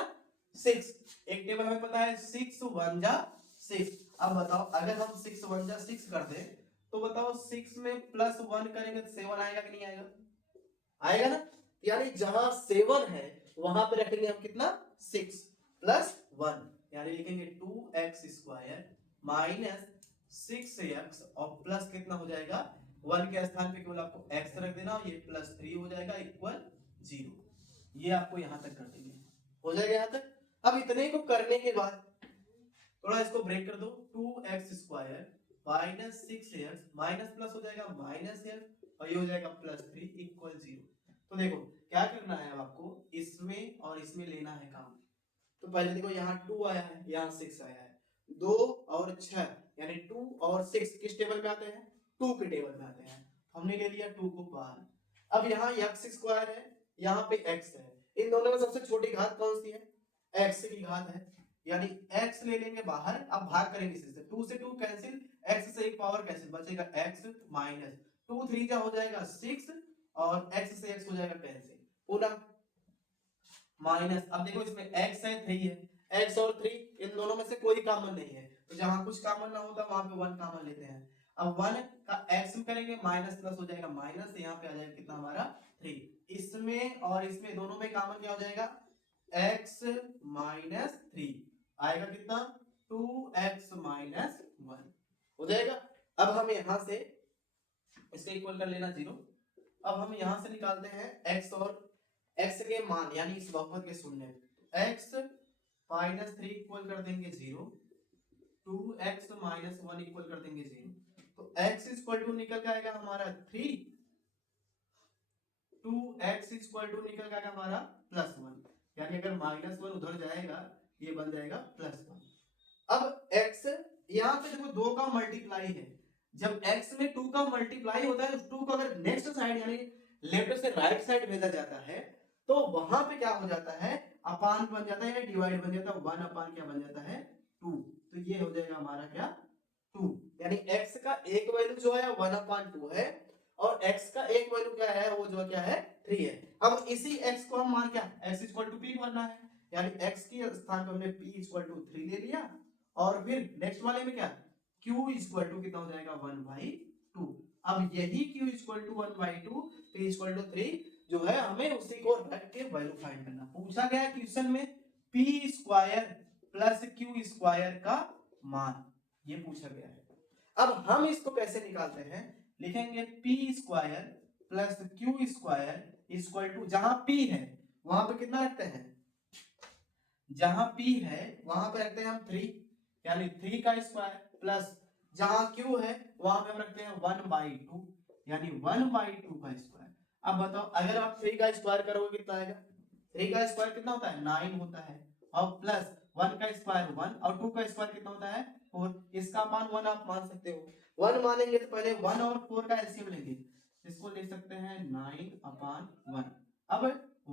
6, एक टेबल हमें पता है 6 1 जा 6। अब बताओ अगर हम 6 1 जा 6 कर दें तो बताओ 6 में +1 करेंगे तो 7 आएगा कि नहीं आएगा, आएगा ना। यानी जहां 7 है वहां पे रखेंगे हम कितना 6 + 1, यानी लिखेंगे 2x स्क्वायर माइनस 6x और प्लस कितना हो जाएगा 1 के स्थान पे केवल आपको x रख देना और ये +3 हो जाएगा इक्वल 0, ये आपको यहां तक कर देंगे, हो जाएगा यहां तक। अब इतने को करने के बाद थोड़ा इसको ब्रेक कर दो, 2x square minus 6x minus plus हो जाएगा -x और ये हो जाएगा +3 इक्वल 0। तो देखो क्या करना है अब आपको, इसमें और इसमें लेना है काम। तो पहले देखो यहाँ 2 आया है, यहाँ 6 आया है, 2 और 6 यानी 2 और 6 किस टेबल में आते हैं 2 के टेबल में आते हैं, हमने ले लिया 2 को बाहर। अब यहाँ x स्क्वायर है, यहाँ पे x है, इन दोनों में सबसे छोटी घात कौन सी है x की घात है, यानी x ले लेंगे बाहर। अब भाग करेंगे इससे, 2 से 2 कैंसिल, x से एक पावर कैंसिल, बचेगा x माइनस 2 3 जा हो जाएगा 6 और x से x हो जाएगा कैंसिल, पुनः माइनस। अब देखो इसमें x है 3 है, x और 3 इन दोनों में से कोई कॉमन नहीं है, तो जहां कुछ कॉमन ना होता वहां पे 1 कॉमन लेते हैं। अब 1 का x में करेंगे माइनस प्लस हो जाएगा माइनस, यहाँ पे आ जाएगा कितना हमारा 3, इसमें और इसमें दोनों में कॉमन क्या हो जाएगा x माइनस 3 आएगा कितना 2x माइनस 1 हो जाएगा। अब हम यहां से इसके इक्वल कर लेना 0। अब हम यहां से निकालते हैं x और x के मान यानी इस बहुपद के शून्य, x माइनस 3 इक्वल कर देंगे 0, 2x माइनस 1 इक्वल कर देंगे 0, तो x इक्वल टू निकल के आएगा हमारा 3, 2x इक्वल टू निकल के आएगा हमारा +1, यानी अगर -1 उधर जाएगा ये बन जाएगा +1। अब x यहाँ पे देखो 2 का मल्टीप्लाई है, जब x में 2 का मल्टीप्लाई होता है तो 2 को अगर नेक्स्ट साइड यानी लेफ्ट से राइट साइड भेजा जाता है तो वहां पे क्या हो जाता है अपान बन जाता है, डिवाइड बन जाता है, 1 अपान क्या बन जाता है 2, तो ये हो जाएगा हमारा क्या 2, यानी x का एक वैल्यू जो है 1/2 है और x का एक वैल्यू क्या है वो जो क्या है 3 है। अब इसी x को हम मान क्या x p मानना है, यानी x के स्थान पर हमने p 3 ले लिया और फिर नेक्स्ट वाले में क्या q कितना हो जाएगा 1/2। अब यही q 1/2 p 3 जो है हमें उसी को रख के वैल्यू फाइंड करना। पूछा गया क्वेश्चन में p² + q² का मान, ये पूछा गया है। अब हम इसको कैसे निकालते हैं, लिखेंगे p square plus Q square equal to, जहां p है वहां पे कितना रखते हैं, जहां p है वहां पे रखते हैं हम 3, यानी 3 का स्क्वायर, प्लस जहां q है वहां पे हम रखते हैं 1/2, यानी 1/2 का स्क्वायर। अब बताओ अगर आप 3 का स्क्वायर करोगे कितना आएगा, 3 का स्क्वायर कितना होता है 9 होता है, और प्लस 1 का स्क्वायर 1 और 2 का स्क्वायर कितना होता है 4, इसका मान 1 आप मान सकते हो। 1 मानेंगे तो पहले 1 और 4 का एलसीएम लेंगे, इसको ले सकते हैं 9/1। अब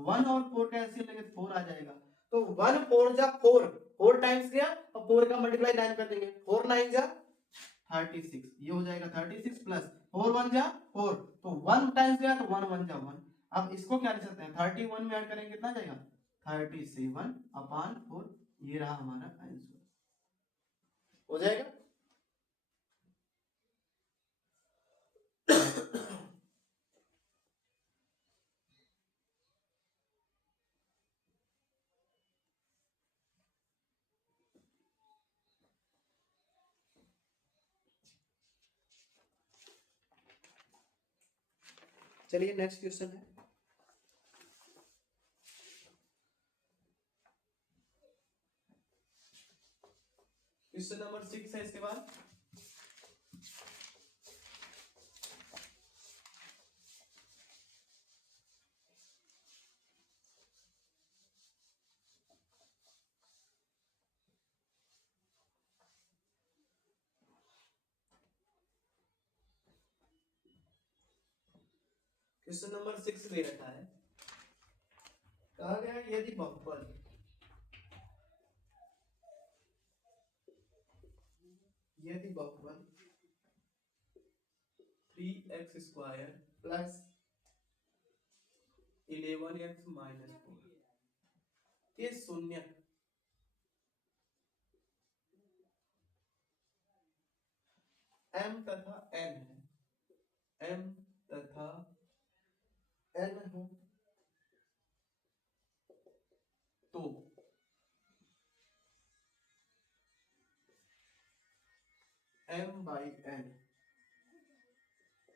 1 और 4 का एलसीएम लेंगे तो 4 आ जाएगा, तो 1 4 जा 4, 4 टाइम्स गया और 4 का मल्टीप्लाई 9 कर देंगे, 4 9 जा 36, ये हो जाएगा 36 प्लस 4 1 जा 4, तो 1 टाइम्स गया तो 1 1 जा 1। अब इसको क्या लिख सकते हैं, 31 में ऐड करेंगे कितना जाएगा 37/4, ये रहा हमारा आंसर, हो जाएगा। चलिए नेक्स्ट क्वेश्चन है, क्वेश्चन नंबर 6 है इसके बाद। क्वेश्चन नंबर 6 दे रखा है, कहा गया यदि बहुपद यदि बहुपद 3x square plus 11x minus 4 के शून्य m तथा n है, m तथा n हो तो m बाई n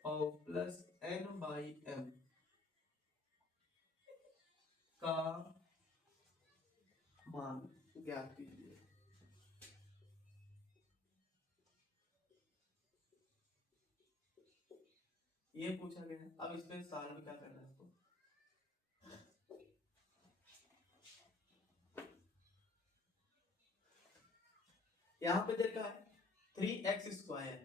और प्लस n बाई m का मान ज्ञात कीजिए। ये पूछा गया है, अब इसमें सॉल्व क्या करना है आपको, यहाँ पे देखा है 3x square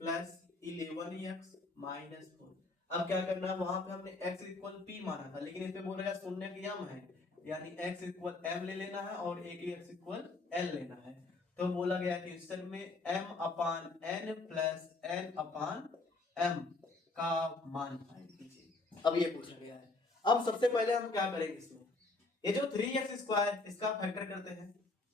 plus 11x minus 4। अब क्या करना है, वहां पे हमने x इक्वल p माना था, लेकिन इसमें बोल रहा है शून्य की m है, यानी x इक्वल m ले लेना है और एक x इक्वल l लेना है। तो बोला गया कि क्वेश्चन में m/n प्लस n/m का मान फाइंड कीजिए। अब ये पूछा गया है, अब सबसे पहले हम क्या करेंगे, इसमें ये जो 3x स्क्वायर इसका फैक्टर करते हैं,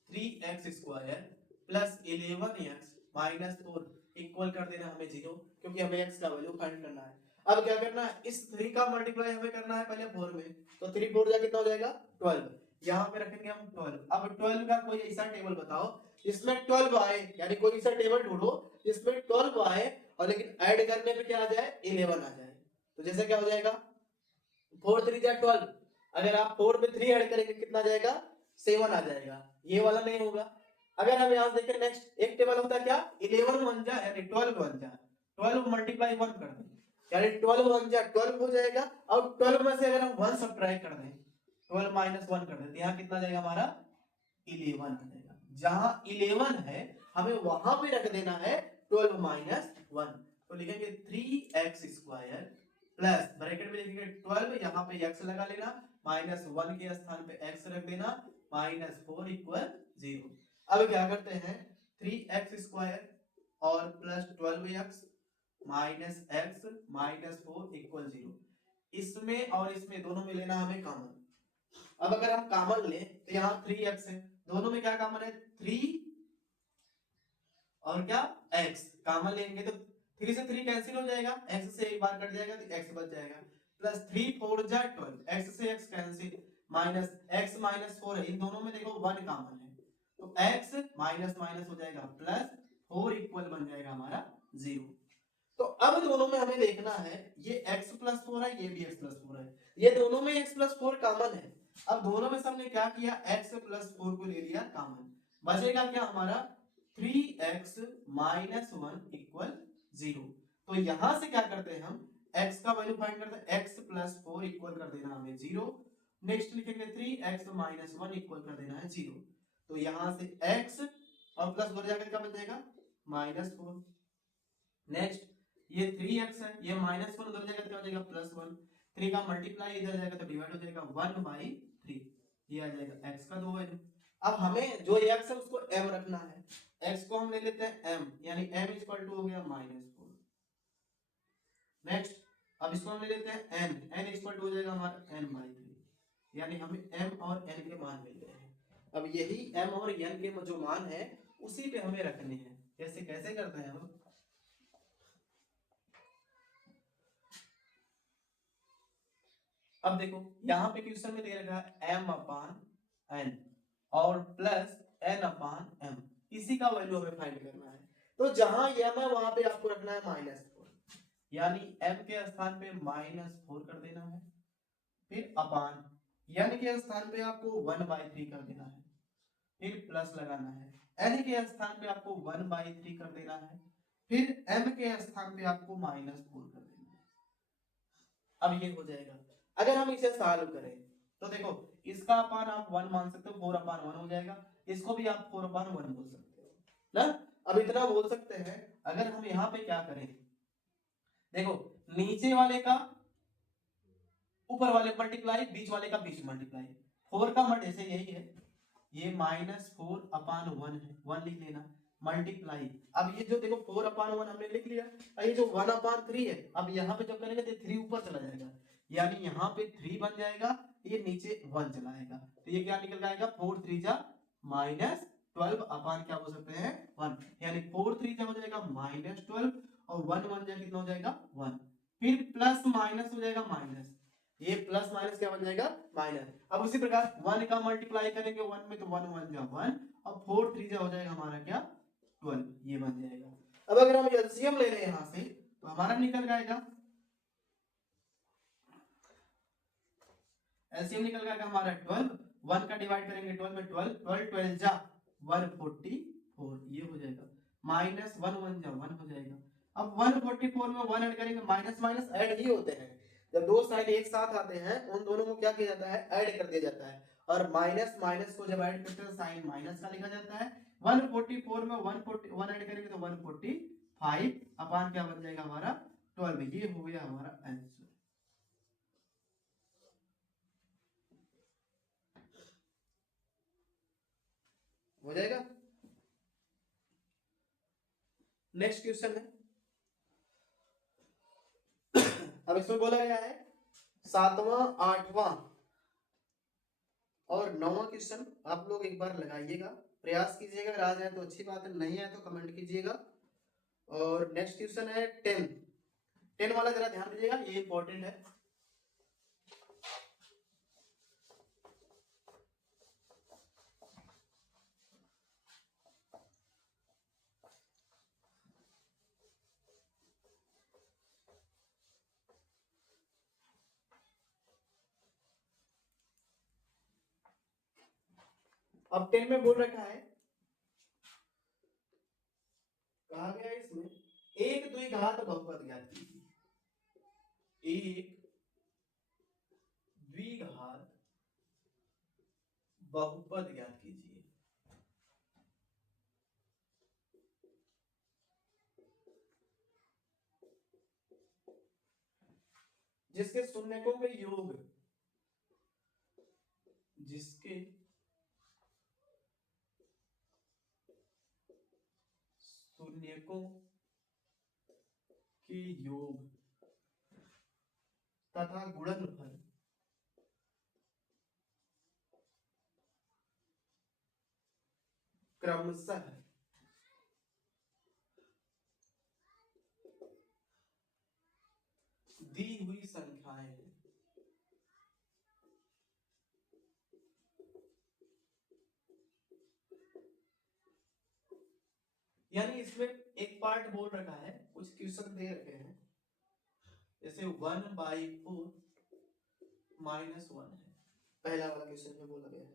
3x square plus 11x minus 4 equal कर देना हमें 0, क्योंकि हमें x का वैल्यू फाइंड करना है। अब क्या करना है, इस 3 का मल्टीप्लाई हमें करना है पहले 4 में, तो 3 4 जा कितना हो जाएगा 12, यहाँ पे रखेंगे हम 12। अब 12 का कोई ऐसा टेबल बताओ जिसमें 12 आए, यानी कोई ऐसा टेबल ढूंढो जिसमें 12 आए और लेकिन ऐड करने पे क्या आ जाए 11 आ जाए। तो जैसे क्या हो जाएगा 4 3 जा 12, अगर आप 4 में 3 ऐड करेंगे कितना आ जाएगा 7 आ जाएगा, ये वाला नहीं होगा। अगर हम यहां देखें नेक्स्ट एक टेबल होता है क्या 11 1 जा यानी 12 1 जा 12 मल्टीप्लाई 1 कर दें, यानी 12 1 जा 12 हो जाएगा, और 12 में से अगर हम 1 सब्ट्रैक्ट कर दें 12 माइनस 1 कर दें तो यहाँ कितना जाएगा हमारा 11 आ जाएगा। जहां 11 है हमें वहां पे रख देना है 12 माइनस 1, तो लिखेंगे 3x स्क्वायर प्लस ब्रैकेट में लिखेंगे 12, यहाँ पे x लगा लेना, माइनस 1 के स्थान पे x रख देना, माइनस 4 इक्वल 0। अब क्या करते हैं 3x स्क्वायर और plus 12x minus x minus 4 equal 0, इसमें और इसमें दोनों में लेना हमें कॉमन। अब अगर हम कॉमन लें तो यहाँ 3x है, दोनों में क्या कॉमन है 3 और क्या x, कॉमन लेंगे तो 3 से 3 कैंसिल हो जाएगा, x से एक बार कट जाएगा तो x बच जाएगा, प्लस 3 4 जा 12, x से x cancel, minus x minus 4 है, इन दोनों में देखो 1 कॉमन है, तो x माइनस माइनस हो जाएगा प्लस, 4 इक्वल बन जाएगा हमारा 0। तो अब दोनों में हमें देखना है, ये x प्लस 4 है, ये भी x प्लस 4 है, ये दोनों में x प्लस 4 कॉमन है। अब दोनों में से हमने क्या किया, x प्लस 4 को ले लिया कॉमन, बचेगा क्या हमारा 3x माइनस 1 इक्वल 0। तो यहां से क्या करते हैं हम, x का वैल्यू फाइंड करते हैं, x प्लस 4 इक्वल कर देना हमें 0। नेक्स्ट लिखेंगे 3x माइनस 1 इक्वल कर देना है 0। तो यहां से x और प्लस 4 जाकर क्या बन जाएगा -4। नेक्स्ट ये 3x है, ये -1 उधर जाएगा क्या हो जाएगा +1, 3 का मल्टीप्लाई इधर जाएगा तो डिवाइड हो जाएगा 1/3, ये आ जाएगा x का 2 वैल्यू। अब हमें जो x है उसको m रखना है, x को हम ले लेते हैं m, यानी m इक्वल टू हो गया -4। नेक्स्ट अब इसको हम ले लेते हैं n, n इक्वल टू हो जाएगा हमारा n/3, यानी हमें m और n के मान मिल गए हैं। अब यही m और n के जो मान है उसी पे हमें रखने हैं। कैसे कैसे करते हैं हम, अब देखो यहाँ पे क्वेश्चन में दे रखा है m/n और प्लस n/m, इसी का वैल्यू हमें फाइंड करना है। तो जहां m है वहां पे आपको रखना है -4, यानी m के स्थान पे -4 कर देना है, फिर अपान n के स्थान पे आपको 1/3 कर देना है, फिर प्लस लगाना है, n के स्थान पे आपको 1/3 कर देना है, फिर m के स्थान पे आपको -4 कर देना है। अब ये हो जाएगा। अगर हम इसे सॉल्व करें तो देखो इसका अपान आप 1 मान सकते हो, 4/1 हो जाएगा, इसको भी आप 4/1 बोल सकते हो ना। अब इतना बोल सकते हैं। अगर हम यहाँ पे क्या करें, देखो नीचे वाले का ऊपर वाले मल्टीप्लाई, बीच वाले का बीच मल्टीप्लाई, 4 का मल्ट ऐसे यही है, ये -4/1 है, 1 लिख लेना, मल्टीप्लाई, अब ये जो देखो 4/1 हमने लिख लिया, ये जो 1/3 है, अब यहाँ पे जब करेंगे तो 3 ऊपर चला जाएगा, यानी यहाँ पे 3 बन जाएगा, ये नीचे 1 चला आएगा, तो ये क्या निकल जाएगा 4 3 जा -12 अपान क्या बोल सकते हैं 1, यानी 4 3 जा हो जाएगा -12 और 1 1 जा कितना हो जाएगा 1, फिर प्लस माइनस हो जाएगा माइनस, ये प्लस माइनस क्या बन जाएगा माइनस। अब उसी प्रकार 1 का मल्टीप्लाई करेंगे 1 में तो 1 1 जा 1 और 4 3 जा हो जाएगा हमारा क्या 12, ये बन जाएगा। अब अगर हम एलसीएम ले रहे हैं यहां से तो हमारा निकल जाएगा, एलसीएम निकल जाएगा हमारा 12, 1 का डिवाइड करेंगे 12 में 12 12 12 जा 144, ये हो जाएगा, माइनस 1 1 जा 1 हो जाएगा। अब 144 में 1 ऐड करेंगे, माइनस माइनस ऐड ही होते हैं, जब दो साइड एक साथ आते हैं उन दोनों को क्या किया जाता है ऐड कर दिया जाता है, और माइनस माइनस को जब ऐड करते हैं साइन माइनस का लिखा जाता है। 144 में 141 ऐड करेंगे तो 145 अपान क्या बन जाएगा हमारा 12, ये हो गया हमारा आंसर। हो जाएगा। नेक्स्ट क्वेश्चन है, अब इसमें बोला गया है 7वां 8वां और 9वां क्वेश्चन आप लोग एक बार लगाइएगा, प्रयास कीजिएगा, अगर आ जाए तो अच्छी बात है, नहीं आए तो कमेंट कीजिएगा। और नेक्स्ट क्वेश्चन है 10 वाला, जरा ध्यान दीजिएगा, ये इंपॉर्टेंट है। अब 10 में बोल रखा है, कहा गया है इसमें एक द्विघात बहुपद ज्ञात कीजिए, एक द्विघात बहुपद ज्ञात कीजिए। जिसके शून्यकों के योग, जिसके शून्यकों के योग तथा गुणनफल क्रमशः दी हुई संख्याएं हैं। यानी इसमें एक पार्ट बोल रखा है, कुछ क्वेश्चन दे रखे हैं, जैसे 1/4 -1 है, पहला वाला क्वेश्चन में बोला गया है।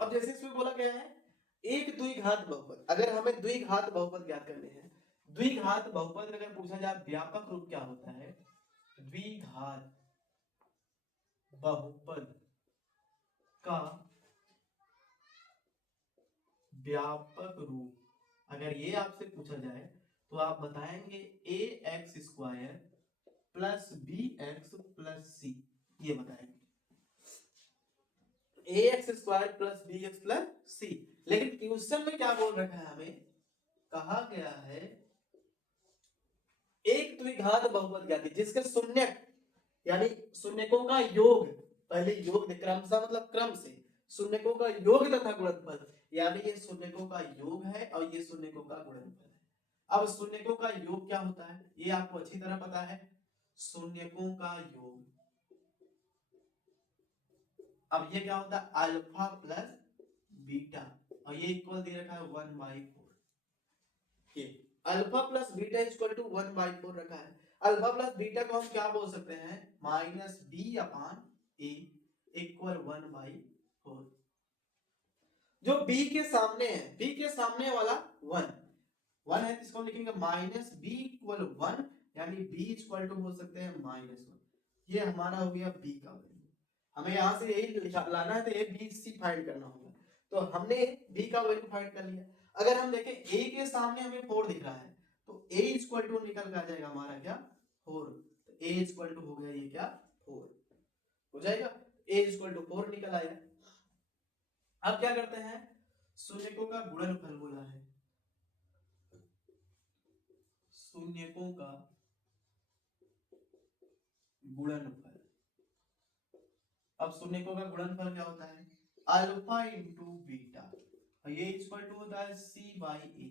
अब जैसे इसमें बोला गया है एक द्विघात बहुपद, अगर हमें द्विघात बहुपद ज्ञात करने हैं, द्विघात बहुपद अगर पूछा जाए व्यापक रूप क्या होता है, द्विघात बहुपद का व्यापक रूप अगर ये आपसे पूछा जाए तो आप बताएंगे ax² plus bx plus c, ये बताएंगे ax² plus bx plus c। लेकिन क्वेश्चन में क्या बोल रखा है, हमें कहा गया है एक द्विघात बहुपद ज्ञात कीजिए जिसके शून्यक यानी शून्यकों का योग, पहले योग क्रमशः मतलब क्रम से शून्यकों का योग तथा गुणनफल, यानी ये शून्यकों का योग है और ये शून्यकों का गुणनफल है। अब शून्यकों का योग क्या होता है ये आपको अच्छी तरह पता है, शून्यकों का योग, अब ये क्या होता है अल्फा प्लस बीटा, और ये इक्वल दे रखा है 1/4, ये alpha plus beta equal to 1/4 रखा है। अल्फा प्लस बीटा को हम क्या बोल सकते हैं, -b/a इक्वल 1/4। जो b के सामने है, b के सामने वाला 1 है, इसको लिखेंगे -b इक्वल 1, यानी b इक्वल टू हो सकते हैं -1। ये हमारा हो गया b का वैल्यू, हमें यहां से यही लाना है, तो a b c फाइंड करना होगा, तो हमने b का वैल्यू फाइंड कर लिया। अगर हम देखें a के सामने हमें 4 दिख रहा है, तो a इक्वल टू निकल कर आ जाएगा हमारा क्या 4, तो a इक्वल टू हो गया ये क्या 4 हो जाएगा, a इक्वल टू 4 निकल आया। अब क्या करते हैं, शून्यकों का गुणनफल बोला है, शून्यकों का गुणनफल। अब शून्यकों का गुणनफल क्या होता है, अल्फा इंटू बीटा, और ये इक्वल टू होता है c/a।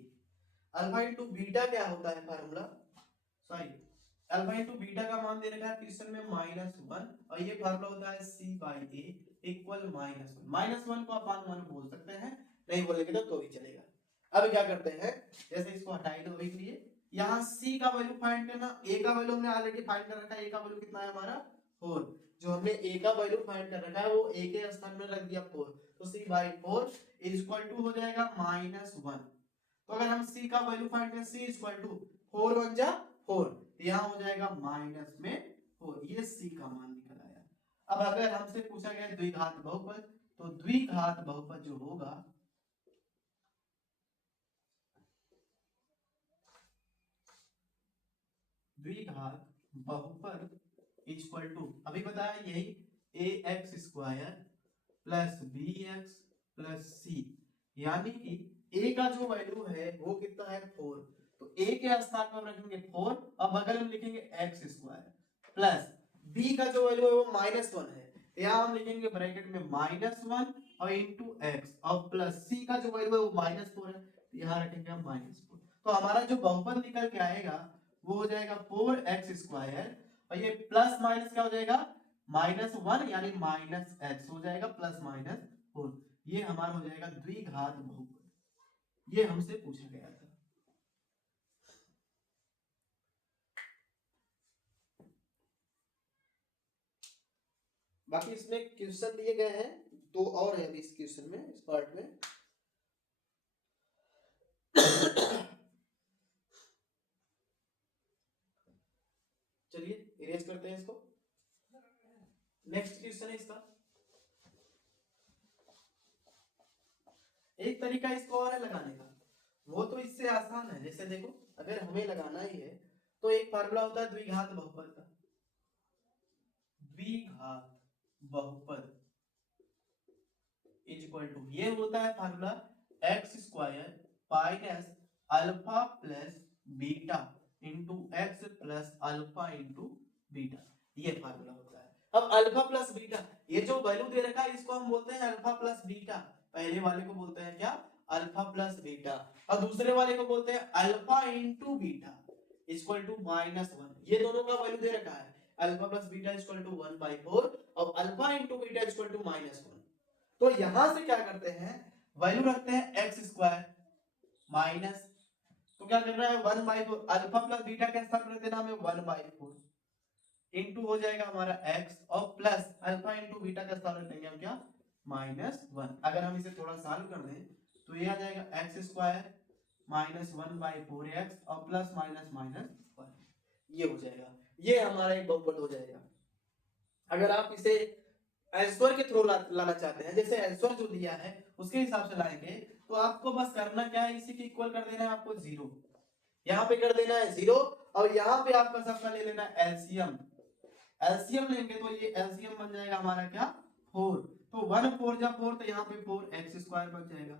अल्फा इंटू बीटा क्या होता है formula, sorry alpha into beta का मान दे रखा है क्वेश्चन में -1, और ये फार्मूला होता है c/a इक्वल -1। -1 को आप 1 बोल सकते हैं, नहीं बोलेंगे तो भी चलेगा। अब क्या करते हैं, जैसे इसको हटाई दो अभी के लिए, यहाँ c का वैल्यू फाइंड करना, a का वैल्यू हमने ऑलरेडी फाइंड कर रखा है, a का वैल्यू कितना है हमारा 4, जो हमने a का वैल्यू फाइंड कर रखा है वो a के स्थान में रख दिया 4, तो c/4 इक्वल टू हो जाएगा -1। तो अगर हम c का वैल्यू फाइंड करें, c इक्वल टू 4 1 जा 4, यहाँ हो जाएगा -4, ये c का मान निकल आया। अब अगर हमसे पूछा गया द्विघात बहुपद, तो द्विघात बहुपद जो होगा द्विघात बहुपद इक्वल टू, अभी बताया यही ax² plus bx plus c, यानी कि a का जो वैल्यू है वो कितना है 4, तो a के स्थान पर रखेंगे 4 और बगल में लिखेंगे x² प्लस b का जो वैल्यू है वो -1 है, यहाँ हम लिखेंगे ब्रैकेट में -1 और इंटू x, और प्लस c का जो वैल्यू है वो -4 है, यहाँ रखेंगे हम -4। तो हमारा जो बहुपद निकल के आएगा वो हो जाएगा 4x², और ये प्लस माइनस क्या हो जाएगा -1, यानी -x हो जाएगा प्लस -4, ये हमारा हो जाएगा द्विघात बहुपद, ये हमसे पूछा गया था। बाकी इसमें क्वेश्चन दिए गए हैं, दो और है अभी इस क्वेश्चन में, इस पार्ट में। चलिए इरेज करते हैं इसको। नेक्स्ट क्वेश्चन है इसका, एक तरीका इसको और है लगाने का, वो तो इससे आसान है। जैसे देखो अगर हमें लगाना ही है तो एक फार्मूला होता है द्विघात बहुपद का, द्विघात बहुपद इक्वल टू, ये होता है formula x² minus alpha plus beta into x plus alpha into beta, ये फार्मूला होता है। अब अल्फा प्लस बीटा, ये जो वैल्यू दे रखा है इसको हम बोलते हैं अल्फा प्लस बीटा, पहले वाले को बोलते हैं क्या अल्फा प्लस बीटा, और दूसरे वाले को बोलते हैं alpha into beta equal to -1। ये दोनों का वैल्यू दे रखा है, alpha plus beta equal to 1/4 और alpha into beta equal to -1। तो यहां से क्या करते हैं, वैल्यू रखते हैं x², माइनस, तो क्या करना है 1/4 अल्फा प्लस बीटा का स्थान रख देना हमें 1/4 इंटू हो जाएगा हमारा x और प्लस अल्फा इंटू बीटा का स्थान रख देंगे हम क्या -1। अगर हम इसे थोड़ा सॉल्व कर दें तो ये आ जाएगा x स्क्वायर -1/4x और प्लस माइनस माइनस 1, ये हो जाएगा, ये हमारा एक बहुपद हो जाएगा। अगर आप इसे एल्सवर्थ के थ्रू लाना चाहते हैं, जैसे एल्सवर्थ जो दिया है उसके हिसाब से लाएंगे, तो आपको बस करना क्या है, इसी के इक्वल कर देना है आपको 0, यहाँ पे कर देना है 0 और यहाँ पे आपका सबका ले लेना है एलसीएम। एलसीएम लेंगे तो ये एलसीएम बन जाएगा हमारा क्या 4, तो 1 4 जा 4, तो यहाँ पे 4x स्क्वायर बन जाएगा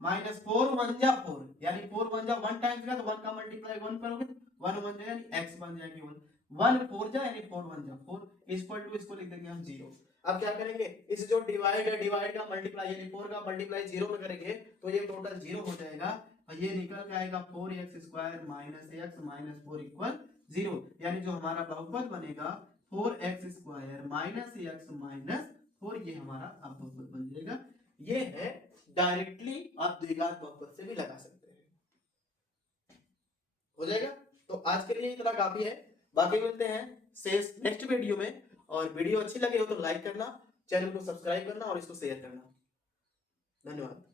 माइनस 4 1 जा 4, यानी 4 1 जा 1 टाइम्स का, तो 1 का मल्टीप्लाई 1 करोगे 1 1 जा यानी x बन जाएगी 1 1 4 जा यानी 4 1 जा 4 इक्वल टू इसको लिख देंगे हम 0। अब क्या करेंगे, इस जो डिवाइड है, डिवाइड का मल्टीप्लाई यानी 4 का मल्टीप्लाई 0 में करेंगे तो ये टोटल 0 हो जाएगा और ये निकल के आएगा 4x square minus x minus 4 equal 0, यानी जो हमारा बहुपद बनेगा 4x square minus x minus 4, ये हमारा अब बहुपद बन जाएगा। ये है डायरेक्टली आप द्विघात बहुपद से भी लगा सकते हैं, हो जाएगा। तो आज के लिए इतना काफी है, बाकी मिलते हैं शेष नेक्स्ट वीडियो में। और वीडियो अच्छी लगे हो तो लाइक करना, चैनल को सब्सक्राइब करना और इसको शेयर करना। धन्यवाद।